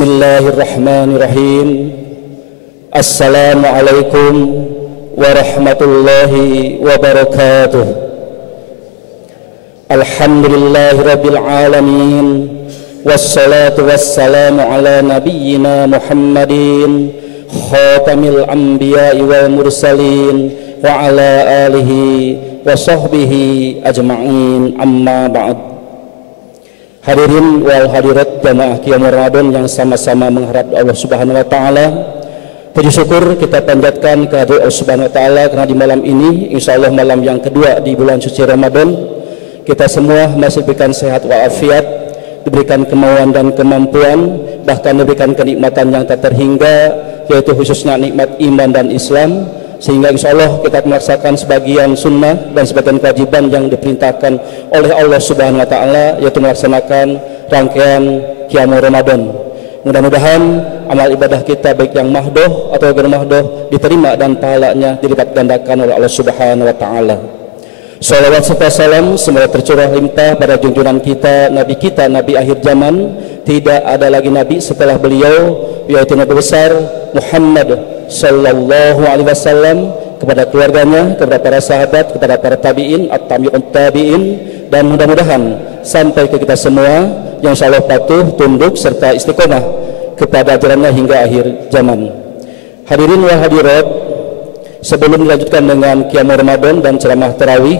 Bismillahirrahmanirrahim. Assalamualaikum warahmatullahi wabarakatuh. Alhamdulillahirabbil alamin. Wassalatu wassalamu ala nabiyyina Muhammadin khatamil anbiya'i wal mursalin wa ala alihi wa sahbihi ajma'in, amma ba'd. Hadirin wal hadirat jamaah Qiyamul Ramadan yang sama-sama mengharap Allah Subhanahu wa taala, puji syukur kita panjatkan kehadirat Allah Subhanahu wa taala karena di malam ini insyaallah malam yang kedua di bulan suci Ramadan, kita semua masih diberikan sehat walafiat, diberikan kemauan dan kemampuan, bahkan diberikan kenikmatan yang tak terhingga, yaitu khususnya nikmat iman dan Islam, sehingga insya Allah kita melaksanakan sebagian sunnah dan sebagian kewajiban yang diperintahkan oleh Allah Subhanahu wa taala, yaitu melaksanakan rangkaian Qiyamul Ramadan. Mudah-mudahan amal ibadah kita baik yang mahdoh atau ghair mahdoh diterima dan pahalanya dilipat gandakan oleh Allah Subhanahu wa taala. Salawat serta salam semoga tercurah limpah pada junjungan kita, Nabi akhir zaman. Tidak ada lagi Nabi setelah beliau, yaitu Nabi besar Muhammad sallallahu alaihi wasallam, kepada keluarganya, kepada para sahabat, kepada para tabi'in, at-tabi'un tabi'in, dan mudah-mudahan sampai ke kita semua yang insyaallah patuh, tunduk serta istiqomah kepada ajarannya hingga akhir zaman. Hadirin wa hadirat, sebelum dilanjutkan dengan Qiyamul Ramadan dan ceramah tarawih,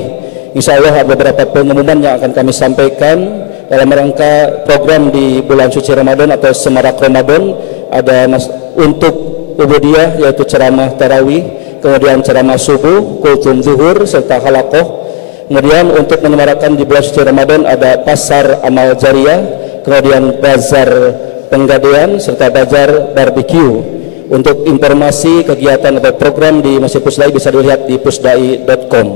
insyaallah ada beberapa pengumuman yang akan kami sampaikan dalam rangka program di bulan suci Ramadan atau Semarak Ramadan. Ada untuk ubudiyah, yaitu ceramah tarawih, kemudian ceramah subuh, kultum zuhur, serta halaqah. Kemudian untuk menyemarakan di bulan suci Ramadan ada pasar amal jariah, kemudian bazar penggadean, serta bazar barbecue. Untuk informasi kegiatan atau program di Masjid Pusdai bisa dilihat di pusdai.com.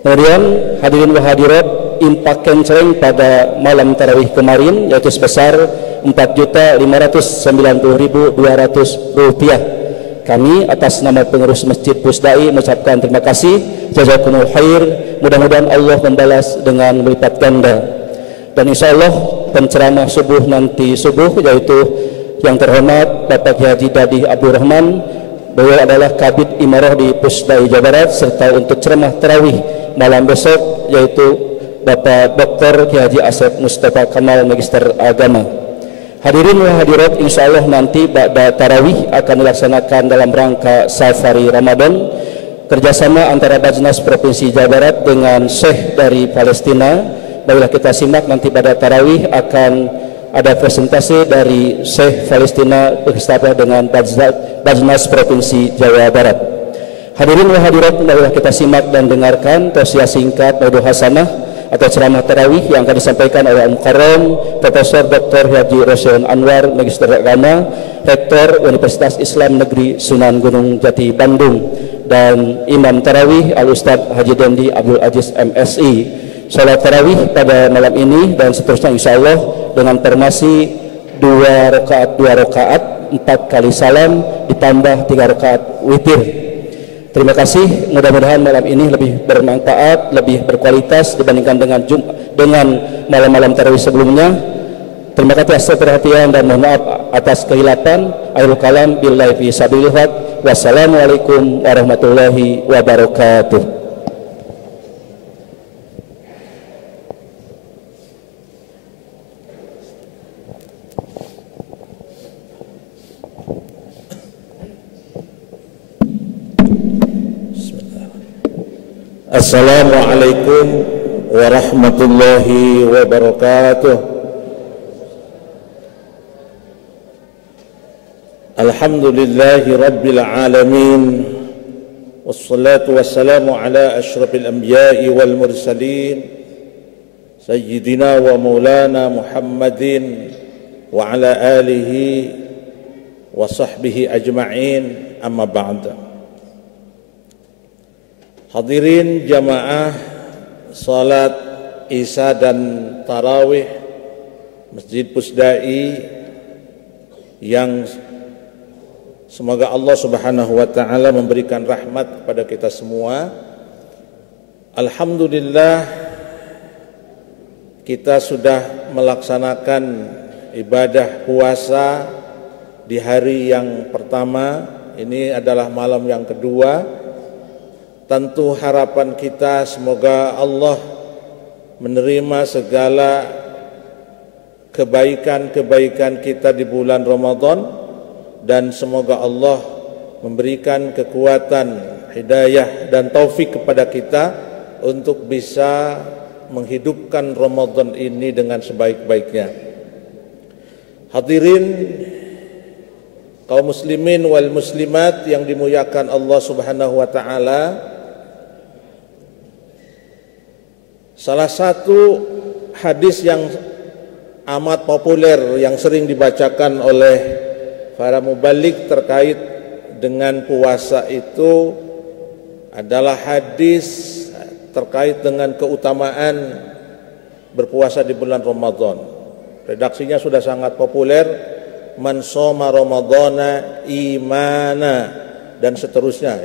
Kemudian hadirin wa hadirat, infak kenceng pada malam tarawih kemarin yaitu sebesar Rp4.590.200. Kami atas nama pengurus Masjid Pusdai mengucapkan terima kasih, jazakumul khair. Mudah-mudahan Allah membalas dengan melipat ganda. Dan insyaallah penceramah subuh nanti subuh yaitu yang terhormat Bapak Haji Dadi Abdul Rahman, beliau adalah Kabid Imarah di Pusdai Jawa Barat, serta untuk ceramah tarawih malam besok yaitu Bapak Dr. Haji Asep Mustafa Kamal, Magister Agama. Hadirin wa hadirat, insyaallah nanti ba'da tarawih akan dilaksanakan dalam rangka safari Ramadan, kerjasama antara Bajnas Provinsi Jawa Barat dengan Syekh dari Palestina. Baiklah kita simak nanti pada tarawih akan ada presentasi dari Syekh Palestina bersama dengan Bajnas Provinsi Jawa Barat. Hadirin wa hadirat, marilah kita simak dan dengarkan tausiah singkat Mauidul Hasanah atau ceramah tarawih yang akan disampaikan oleh Al-Mukarram Profesor Dr. Haji Rosyidun Anwar, Magister Agama, Rektor Universitas Islam Negeri Sunan Gunung Jati Bandung, dan Imam Tarawih Al-Ustadz Haji Dendi Abdul Aziz MSI. Salat tarawih pada malam ini dan seterusnya insyaallah dengan formasi 2 rakaat 4 kali salam ditambah 3 rakaat witir. Terima kasih, mudah-mudahan malam ini lebih bermanfaat, lebih berkualitas dibandingkan dengan malam-malam tarawih sebelumnya. Terima kasih atas perhatian dan mohon maaf atas kehilapan. Akhirul kalam billahi fi sabilillah. Wassalamualaikum warahmatullahi wabarakatuh. Assalamualaikum warahmatullahi wabarakatuh. Alhamdulillahi rabbil alamin, wassalatu wassalamu ala asyrafil anbiya'i wal mursalin, sayyidina wa maulana Muhammadin wa ala alihi wa sahbihi ajma'in, amma ba'da. Hadirin jamaah salat Isya dan Tarawih Masjid Pusdai yang semoga Allah Subhanahu wa taala memberikan rahmat kepada kita semua. Alhamdulillah kita sudah melaksanakan ibadah puasa di hari yang pertama, ini adalah malam yang kedua. Tentu harapan kita semoga Allah menerima segala kebaikan-kebaikan kita di bulan Ramadan, dan semoga Allah memberikan kekuatan, hidayah dan taufik kepada kita untuk bisa menghidupkan Ramadan ini dengan sebaik-baiknya. Hadirin kaum muslimin wal muslimat yang dimuliakan Allah Subhanahu wa taala, salah satu hadis yang amat populer yang sering dibacakan oleh para mubalik terkait dengan puasa itu adalah hadis terkait dengan keutamaan berpuasa di bulan Ramadan. Redaksinya sudah sangat populer, man shoma ramadhana imana, dan seterusnya.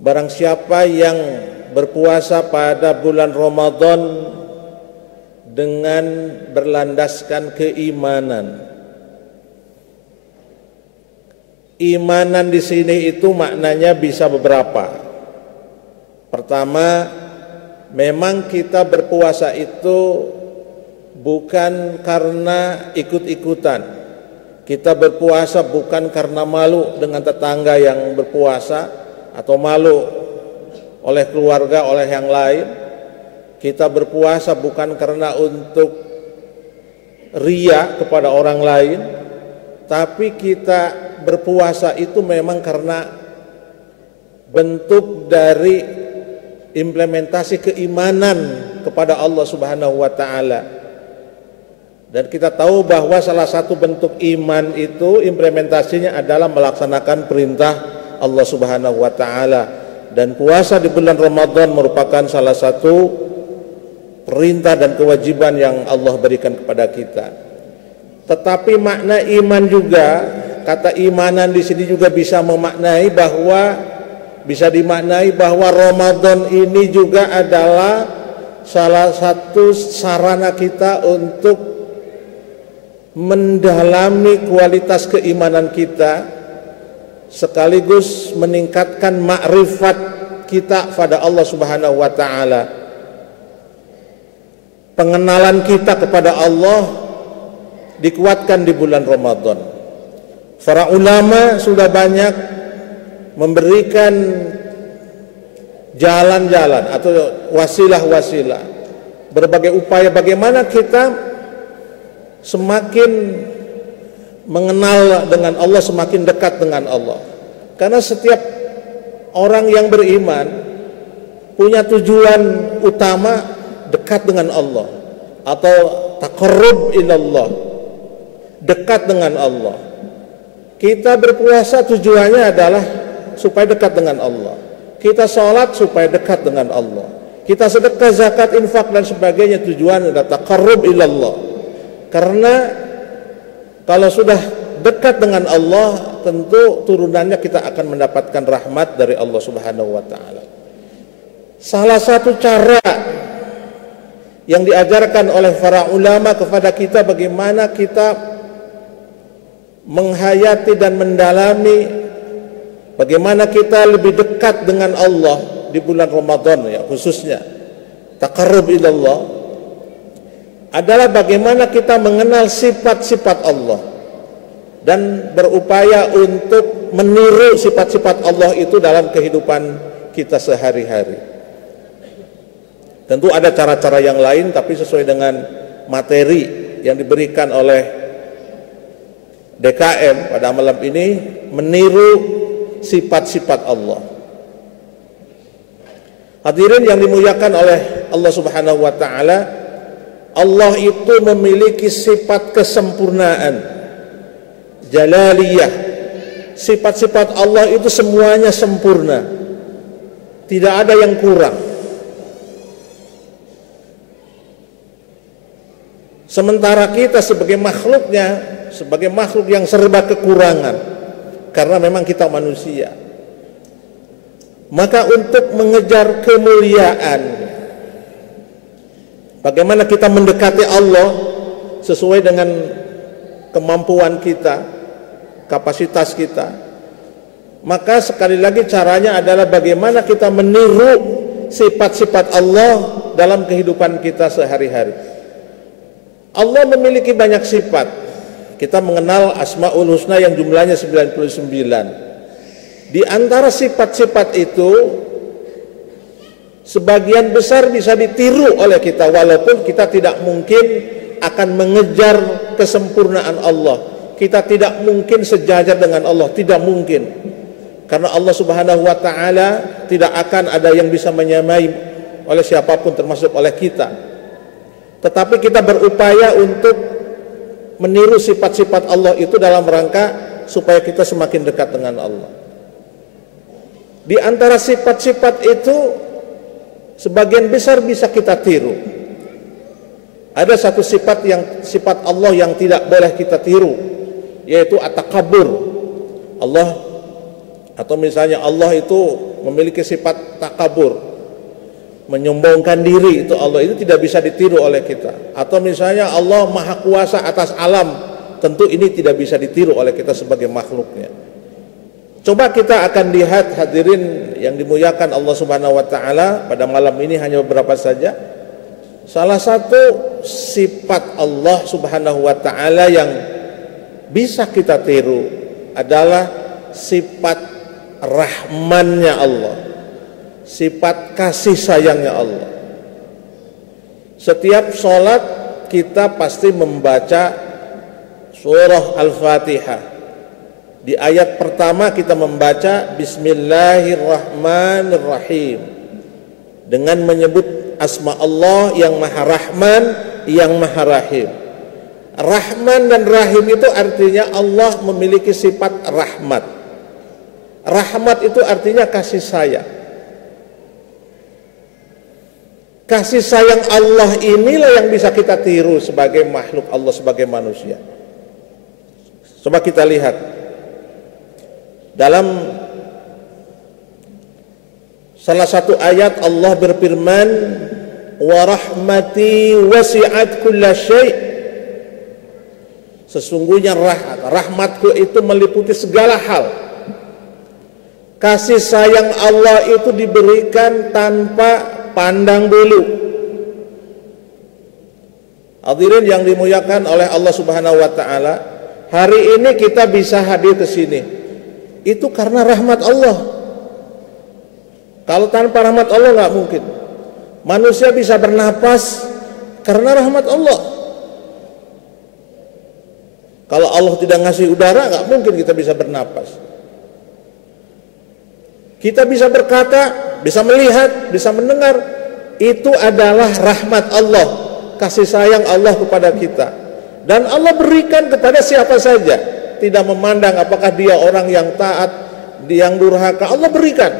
Barang siapa yang berpuasa pada bulan Ramadan dengan berlandaskan keimanan. Imanan di sini itu maknanya bisa beberapa. Pertama, memang kita berpuasa itu bukan karena ikut-ikutan. Kita berpuasa bukan karena malu dengan tetangga yang berpuasa atau malu oleh keluarga, oleh yang lain. Kita berpuasa bukan karena untuk riya kepada orang lain, tapi kita berpuasa itu memang karena bentuk dari implementasi keimanan kepada Allah Subhanahu wa taala. Dan kita tahu bahwa salah satu bentuk iman itu implementasinya adalah melaksanakan perintah Allah Subhanahu wa taala. Dan puasa di bulan Ramadan merupakan salah satu perintah dan kewajiban yang Allah berikan kepada kita. Tetapi makna iman juga, kata imanan di sini juga bisa dimaknai bahwa Ramadan ini juga adalah salah satu sarana kita untuk mendalami kualitas keimanan kita, sekaligus meningkatkan makrifat kita pada Allah Subhanahu wa taala. Pengenalan kita kepada Allah dikuatkan di bulan Ramadan. Para ulama sudah banyak memberikan jalan-jalan atau wasilah-wasilah, berbagai upaya bagaimana kita semakin mengenal dengan Allah, semakin dekat dengan Allah. Karena setiap orang yang beriman punya tujuan utama dekat dengan Allah atau taqarrub ilallah, dekat dengan Allah. Kita berpuasa tujuannya adalah supaya dekat dengan Allah. Kita sholat supaya dekat dengan Allah. Kita sedekah, zakat, infak dan sebagainya tujuan adalah taqarrub ilallah. Karena kalau sudah dekat dengan Allah, tentu turunannya kita akan mendapatkan rahmat dari Allah Subhanahu wa taala. Salah satu cara yang diajarkan oleh para ulama kepada kita bagaimana kita menghayati dan mendalami bagaimana kita lebih dekat dengan Allah di bulan Ramadan, ya khususnya taqarrub ilallah, adalah bagaimana kita mengenal sifat-sifat Allah dan berupaya untuk meniru sifat-sifat Allah itu dalam kehidupan kita sehari-hari. Tentu ada cara-cara yang lain, tapi sesuai dengan materi yang diberikan oleh DKM pada malam ini, meniru sifat-sifat Allah. Hadirin yang dimuliakan oleh Allah Subhanahu wa taala, Allah itu memiliki sifat kesempurnaan, jalaliyah. Sifat-sifat Allah itu semuanya sempurna, tidak ada yang kurang. Sementara kita sebagai makhluknya, sebagai makhluk yang serba kekurangan, karena memang kita manusia. Maka untuk mengejar kemuliaan, bagaimana kita mendekati Allah, sesuai dengan kemampuan kita, kapasitas kita. Maka sekali lagi caranya adalah bagaimana kita meniru sifat-sifat Allah dalam kehidupan kita sehari-hari. Allah memiliki banyak sifat. Kita mengenal Asmaul Husna yang jumlahnya 99. Di antara sifat-sifat itu sebagian besar bisa ditiru oleh kita, walaupun kita tidak mungkin akan mengejar kesempurnaan Allah. Kita tidak mungkin sejajar dengan Allah, tidak mungkin. Karena Allah Subhanahu wa ta'ala tidak akan ada yang bisa menyamai oleh siapapun, termasuk oleh kita. Tetapi kita berupaya untuk meniru sifat-sifat Allah itu dalam rangka supaya kita semakin dekat dengan Allah. Di antara sifat-sifat itu sebagian besar bisa kita tiru. Ada satu sifat Allah yang tidak boleh kita tiru, yaitu at-takabbur. Allah, atau misalnya Allah itu memiliki sifat takabur, menyombongkan diri, itu Allah itu tidak bisa ditiru oleh kita. Atau misalnya Allah maha kuasa atas alam, tentu ini tidak bisa ditiru oleh kita sebagai makhluknya. Coba kita akan lihat, hadirin yang dimuliakan Allah Subhanahu wa ta'ala, pada malam ini hanya beberapa saja. Salah satu sifat Allah Subhanahu wa ta'ala yang bisa kita tiru adalah sifat rahmannya Allah, sifat kasih sayangnya Allah. Setiap sholat kita pasti membaca surah Al-Fatihah. Di ayat pertama kita membaca Bismillahirrahmanirrahim, dengan menyebut asma Allah yang maha rahman, yang maha rahim. Rahman dan rahim itu artinya Allah memiliki sifat rahmat. Rahmat itu artinya kasih sayang. Kasih sayang Allah inilah yang bisa kita tiru sebagai makhluk Allah, sebagai manusia. Coba kita lihat dalam salah satu ayat Allah berfirman, wa rahmati wasi'at kulla syai'. Sesungguhnya rahmatku itu meliputi segala hal. Kasih sayang Allah itu diberikan tanpa pandang bulu. Hadirin yang dimuliakan oleh Allah Subhanahu wa ta'ala, hari ini kita bisa hadir ke sini itu karena rahmat Allah. Kalau tanpa rahmat Allah nggak mungkin. Manusia bisa bernapas karena rahmat Allah. Kalau Allah tidak ngasih udara, nggak mungkin kita bisa bernapas. Kita bisa berkata, bisa melihat, bisa mendengar, itu adalah rahmat Allah, kasih sayang Allah kepada kita. Dan Allah berikan kepada siapa saja, tidak memandang apakah dia orang yang taat, yang durhaka. Allah berikan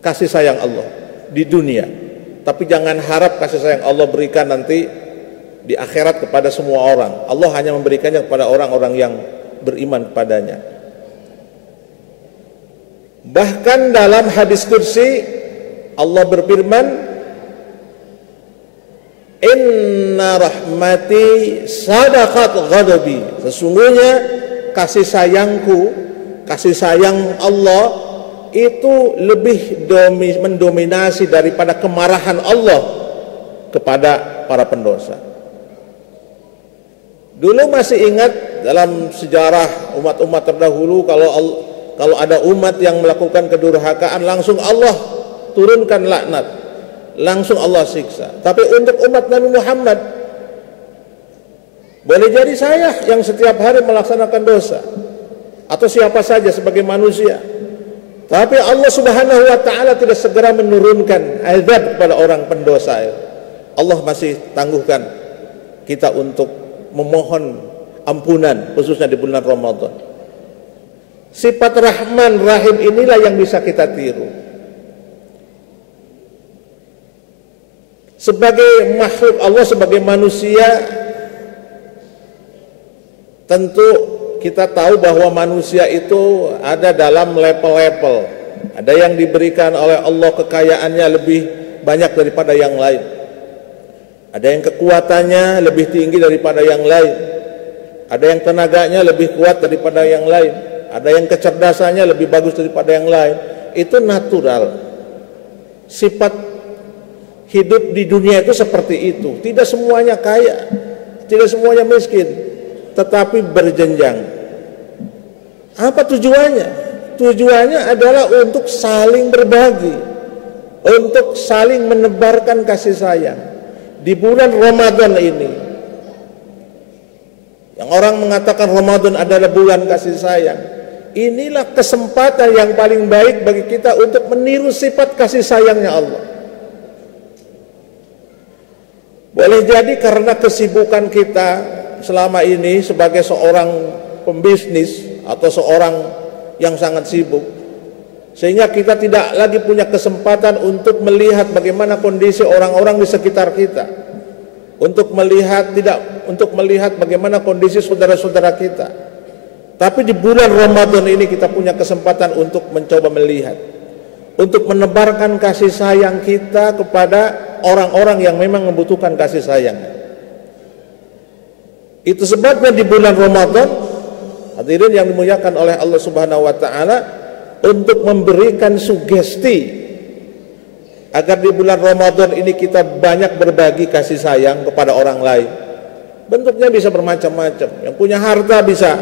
kasih sayang Allah di dunia. Tapi jangan harap kasih sayang Allah berikan nanti di akhirat kepada semua orang. Allah hanya memberikannya kepada orang-orang yang beriman kepadanya. Bahkan dalam hadis kursi Allah berfirman, inna rahmati sadaqat ghadabi. Sesungguhnya kasih sayangku, kasih sayang Allah itu lebih mendominasi daripada kemarahan Allah kepada para pendosa. Dulu masih ingat dalam sejarah umat-umat terdahulu, kalau ada umat yang melakukan kedurhakaan, langsung Allah turunkan laknat, langsung Allah siksa. Tapi untuk umat Nabi Muhammad, boleh jadi saya yang setiap hari melaksanakan dosa, atau siapa saja sebagai manusia, tapi Allah Subhanahu wa ta'ala tidak segera menurunkan azab kepada orang pendosa. Allah masih tangguhkan kita untuk memohon ampunan, khususnya di bulan Ramadan. Sifat Rahman Rahim inilah yang bisa kita tiru. Sebagai makhluk Allah, sebagai manusia, tentu kita tahu bahwa manusia itu ada dalam level-level. Ada yang diberikan oleh Allah kekayaannya lebih banyak daripada yang lain. Ada yang kekuatannya lebih tinggi daripada yang lain. Ada yang tenaganya lebih kuat daripada yang lain. Ada yang kecerdasannya lebih bagus daripada yang lain. Itu natural. Sifat hidup di dunia itu seperti itu. Tidak semuanya kaya, tidak semuanya miskin, tetapi berjenjang. Apa tujuannya? Tujuannya adalah untuk saling berbagi, untuk saling menebarkan kasih sayang. Di bulan Ramadan ini, yang orang mengatakan Ramadan adalah bulan kasih sayang, inilah kesempatan yang paling baik bagi kita untuk meniru sifat kasih sayangnya Allah. Boleh jadi karena kesibukan kita selama ini sebagai seorang pembisnis atau seorang yang sangat sibuk, sehingga kita tidak lagi punya kesempatan untuk melihat bagaimana kondisi orang-orang di sekitar kita, untuk melihat bagaimana kondisi saudara-saudara kita. Tapi di bulan Ramadan ini kita punya kesempatan untuk mencoba melihat, untuk menebarkan kasih sayang kita kepada orang-orang yang memang membutuhkan kasih sayang. Itu sebabnya di bulan Ramadan, hadirin yang dimuliakan oleh Allah Subhanahu wa taala, untuk memberikan sugesti agar di bulan Ramadan ini kita banyak berbagi kasih sayang kepada orang lain. Bentuknya bisa bermacam-macam. Yang punya harta bisa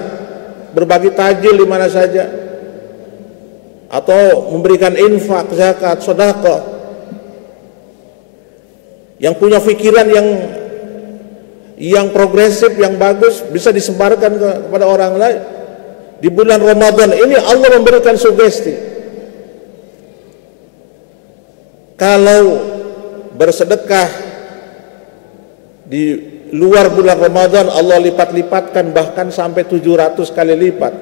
berbagi tajil di mana saja, atau memberikan infak, zakat, sedekah. Yang punya pikiran yang progresif, yang bagus, bisa disebarkan kepada orang lain. Di bulan Ramadan ini Allah memberikan sugesti. Kalau bersedekah di luar bulan Ramadan, Allah lipat-lipatkan bahkan sampai 700 kali lipat.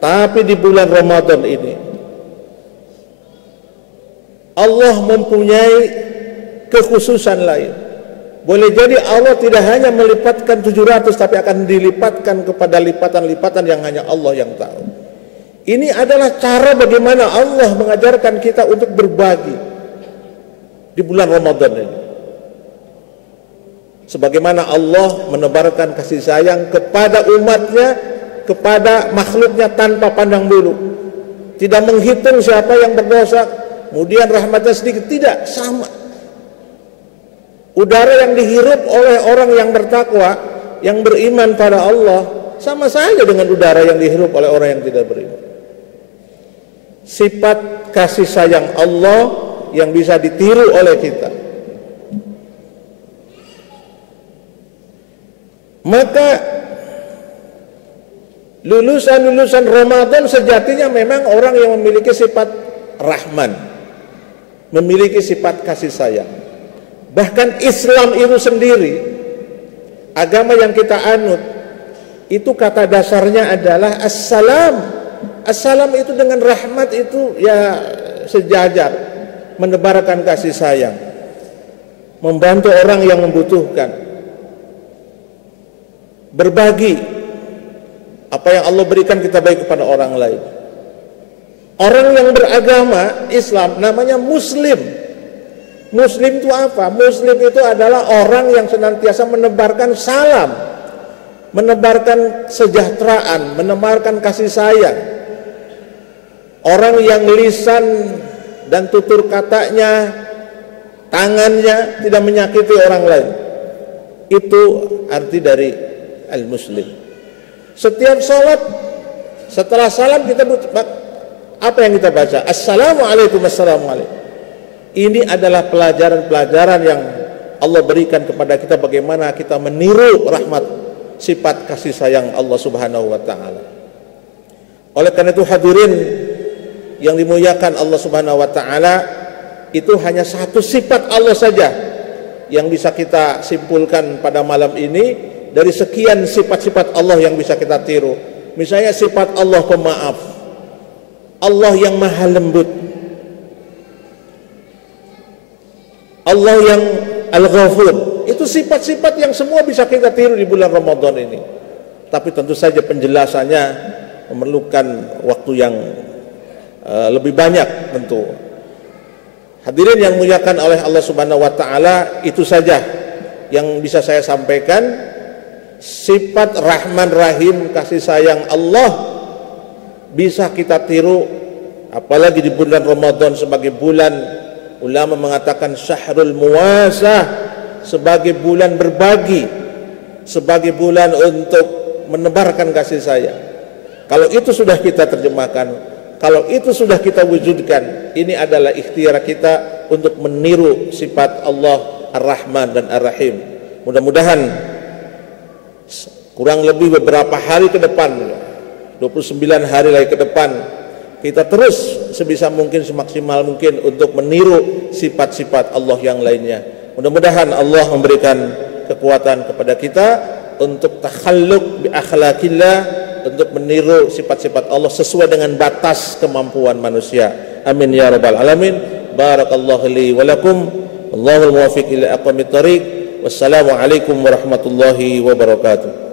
Tapi di bulan Ramadan ini Allah mempunyai kekhususan lain. Boleh jadi Allah tidak hanya melipatkan 700, tapi akan dilipatkan kepada lipatan-lipatan yang hanya Allah yang tahu. Ini adalah cara bagaimana Allah mengajarkan kita untuk berbagi di bulan Ramadan ini. Sebagaimana Allah menebarkan kasih sayang kepada umatnya, kepada makhluknya tanpa pandang bulu. Tidak menghitung siapa yang berdosa, kemudian rahmatnya sedikit, tidak, sama. Udara yang dihirup oleh orang yang bertakwa, yang beriman pada Allah, sama saja dengan udara yang dihirup oleh orang yang tidak beriman. Sifat kasih sayang Allah yang bisa ditiru oleh kita. Maka lulusan-lulusan Ramadan sejatinya memang orang yang memiliki sifat Rahman, memiliki sifat kasih sayang. Bahkan Islam itu sendiri, agama yang kita anut, itu kata dasarnya adalah assalam. Assalam itu dengan rahmat itu ya sejajar, menebarkan kasih sayang, membantu orang yang membutuhkan, berbagi apa yang Allah berikan kita baik kepada orang lain. Orang yang beragama Islam namanya Muslim. Muslim itu apa? Muslim itu adalah orang yang senantiasa menebarkan salam, menebarkan kesejahteraan, menebarkan kasih sayang. Orang yang lisan dan tutur katanya, tangannya tidak menyakiti orang lain. Itu arti dari al-muslim. Setiap sholat, setelah salam kita apa yang kita baca? Assalamualaikum, assalamualaikum. Ini adalah pelajaran-pelajaran yang Allah berikan kepada kita bagaimana kita meniru rahmat, sifat kasih sayang Allah Subhanahu wa taala. Oleh karena itu hadirin yang dimuliakan Allah Subhanahu wa taala, itu hanya satu sifat Allah saja yang bisa kita simpulkan pada malam ini dari sekian sifat-sifat Allah yang bisa kita tiru. Misalnya sifat Allah pemaaf, Allah yang maha lembut, Allah yang Al-Ghafur. Itu sifat-sifat yang semua bisa kita tiru di bulan Ramadan ini. Tapi tentu saja penjelasannya memerlukan waktu yang lebih banyak tentu. Hadirin yang muliakan oleh Allah Subhanahu wa taala, itu saja yang bisa saya sampaikan, sifat Rahman Rahim, kasih sayang Allah bisa kita tiru, apalagi di bulan Ramadan sebagai bulan, ulama mengatakan syahrul muwasah, sebagai bulan berbagi, sebagai bulan untuk menebarkan kasih sayang. Kalau itu sudah kita terjemahkan, kalau itu sudah kita wujudkan, ini adalah ikhtiar kita untuk meniru sifat Allah Ar-Rahman dan Ar-Rahim. Mudah-mudahan kurang lebih beberapa hari ke depan, 29 hari lagi ke depan, kita terus sebisa mungkin, semaksimal mungkin untuk meniru sifat-sifat Allah yang lainnya. Mudah-mudahan Allah memberikan kekuatan kepada kita untuk takhalluq bi akhlaqillah, untuk meniru sifat-sifat Allah sesuai dengan batas kemampuan manusia. Amin ya rabbal alamin. Barakallahu li wa lakum. Allahul muwaffiq ila aqwamit thariq. Wassalamu alaikum warahmatullahi wabarakatuh.